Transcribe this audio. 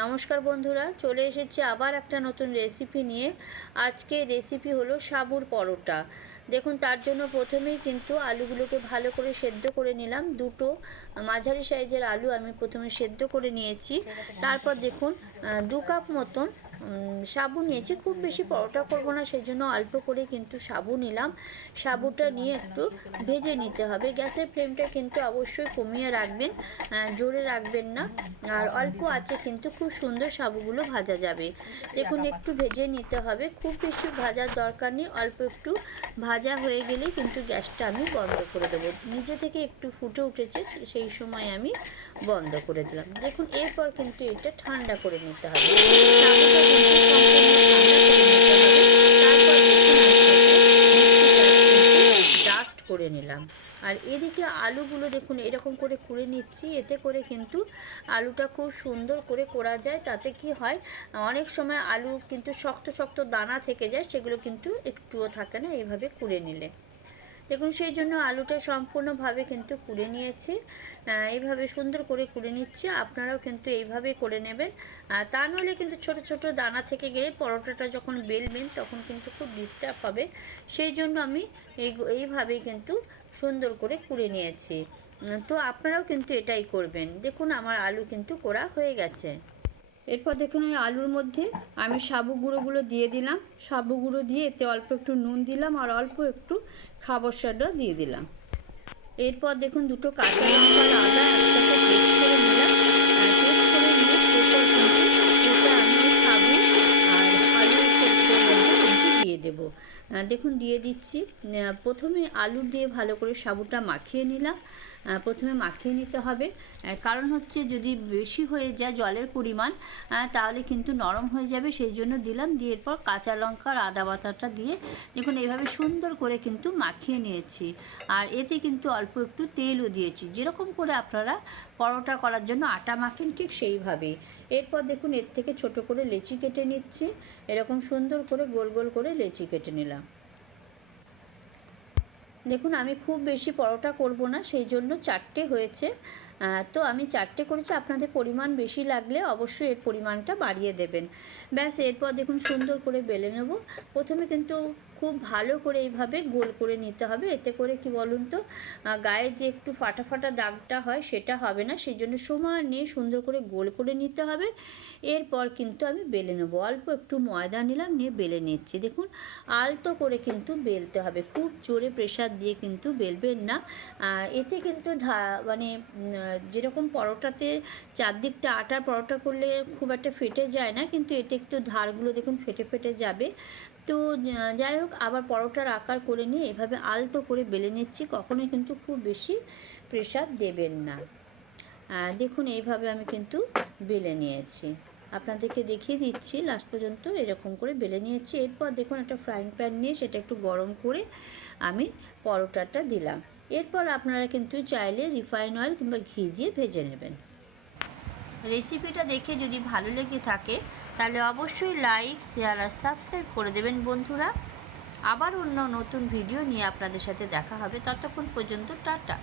নমস্কার বন্ধুরা, চলে এসেছি আবার একটা নতুন রেসিপি নিয়ে। আজকে রেসিপি হলো সাবুর পরোটা। দেখুন, তার জন্য প্রথমেই কিন্তু আলুগুলোকে ভালো করে সেদ্ধ করে নিলাম। দুটো মাঝারি সাইজের আলু আমি প্রথমে সেদ্ধ করে নিয়েছি। তারপর দেখুন 2 কাপ মতন সাবু নিয়েছি। খুব বেশি পরোটা করব না, সেই জন্য অল্প করে কিন্তু সাবু নিলাম। সাবুটা নিয়ে একটু ভেজে নিতে হবে। গ্যাসের ফ্লেমটা কিন্তু অবশ্যই কমিয়ে রাখবেন, জোরে রাখবেন না। আর অল্প আছে কিন্তু খুব সুন্দর সাবুগুলো ভাজা যাবে। দেখুন, একটু ভেজে নিতে হবে, খুব বেশি ভাজার দরকার নেই। অল্প একটু ভাজা হয়ে গেলেই কিন্তু গ্যাসটা আমি বন্ধ করে দেবো। নিজে থেকে একটু ফুটে উঠেছে, সেই সময় আমি বন্ধ করে দিলাম। দেখুন, এরপর কিন্তু এটা ঠান্ডা করে নিতে হবে। সাবুটা কিন্তু সম্পূর্ণ ঠান্ডা করে নিতে হবে। তারপর দেখুন, আমি ডাস্ট করে নিলাম। আর এদিকে আলুগুলো দেখুন এরকম করে কুড়ে নিচ্ছি। এতে করে কিন্তু আলুটা খুব সুন্দর করে করা যায়। তাতে কি হয়, অনেক সময় আলু কিন্তু শক্ত শক্ত দানা থেকে যায়, সেগুলো কিন্তু একটুও থাকে না এইভাবে কুড়ে নিলে। দেখুন, সেই জন্য আলুটা সম্পূর্ণভাবে কিন্তু কুড়ে নিয়েছি। এইভাবে সুন্দর করে কুড়ে নিচ্ছি। আপনারাও কিন্তু এইভাবেই করে নেবেন। তা নইলে কিন্তু ছোট ছোট দানা থেকে গেলে পরোটাটা যখন বেলবেন তখন কিন্তু খুব ডিস্টার্ব হবে। সেই জন্য আমি এইভাবেই কিন্তু সুন্দর করে কুড়ে নিয়েছি। তো আপনারাও কিন্তু এটাই করবেন। দেখুন, আমার আলু কিন্তু কোড়া হয়ে গেছে। এরপর দেখুন, ওই আলুর মধ্যে আমি সাবু গুঁড়োগুলো দিয়ে দিলাম। সাবু গুঁড়ো দিয়ে এতে অল্প একটু নুন দিলাম আর অল্প একটু খাবার সোডা দিয়ে দিলাম। এরপর দেখুন, দুটো কাঁচা লঙ্কা আর আদা একসাথে পেস্ট করে নিলাম। পেস্ট করে নিয়ে এরপর কিন্তু এটা আমি ওই সাবু আর আলু সেদ্ধর মধ্যে কিন্তু দিয়ে দেবো। দেখুন, দিয়ে দিচ্ছি। প্রথমে আলু দিয়ে ভালো করে সাবুটা মাখিয়ে নিলাম। প্রথমে মাখিয়ে নিতে হবে, কারণ হচ্ছে যদি বেশি হয়ে যায় জলের পরিমাণ তাহলে কিন্তু নরম হয়ে যাবে, সেই জন্য দিলাম। দিয়ে এরপর কাঁচা লঙ্কা আর আদা বাটাটা দিয়ে দেখুন এইভাবে সুন্দর করে কিন্তু মাখিয়ে নিয়েছি। আর এতে কিন্তু অল্প একটু তেলও দিয়েছি, যেরকম করে আপনারা পরোটা করার জন্য আটা মাখেন ঠিক সেইভাবেই। এরপর দেখুন, এর থেকে ছোট করে লেচি কেটে নিচ্ছি। এরকম সুন্দর করে গোল গোল করে লেচি কেটে নিলাম। দেখুন, আমি খুব বেশি পরোটা করব না, সেই জন্য 4টে হয়েছে। তো আমি 4টে করেছি। আপনাদের পরিমাণ বেশি লাগলে অবশ্যই এর পরিমাণটা বাড়িয়ে দেবেন। ব্যাস, এরপর দেখুন সুন্দর করে বেলে নেব। প্রথমে কিন্তু খুব ভালো করে এইভাবে গোল করে নিতে হবে। এতে করে কি বলুন তো, গায়ে যে একটু ফাটা ফাটা দাগটা হয় সেটা হবে না, সেই জন্য সমান নিয়ে সুন্দর করে গোল করে নিতে হবে। এরপর কিন্তু আমি বেলে নেব। অল্প একটু ময়দা নিলাম, নিয়ে বেলে নিচ্ছি। দেখুন, আলতো করে কিন্তু বেলতে হবে, খুব জোরে প্রেশার দিয়ে কিন্তু বেলবেন না। এতে কিন্তু মানে যেরকম পরোটাতে চারদিকটা আটার পরোটা করলে খুব একটা ফেটে যায় না, কিন্তু এতে একটু ধারগুলো দেখুন ফেটে ফেটে যাবে। তো যাই হোক, আবার পরোটার আকার করে নিয়ে এভাবে আলতো করে বেলে নিচ্ছি। কখনোই কিন্তু খুব বেশি প্রেশার দেবেন না। দেখুন, এইভাবে আমি কিন্তু বেলে নিয়েছি। আপনাদেরকে দেখিয়ে দিচ্ছি, লাস্ট পর্যন্ত এরকম করে বেলে নিয়েছি। এরপর দেখুন, একটা ফ্রাইং প্যান নিয়ে সেটা একটু গরম করে আমি পরোটাটা দিলাম। এরপর আপনারা কিন্তু চাইলে রিফাইন অয়েল কিংবা ঘি দিয়ে ভেজে নেবেন। রেসিপিটা দেখে যদি ভালো লেগে থাকে তাহলে অবশ্যই লাইক, শেয়ার আর সাবস্ক্রাইব করে দেবেন বন্ধুরা। আবার অন্য নতুন ভিডিও নিয়ে আপনাদের সাথে দেখা হবে। ততক্ষণ পর্যন্ত টাটা।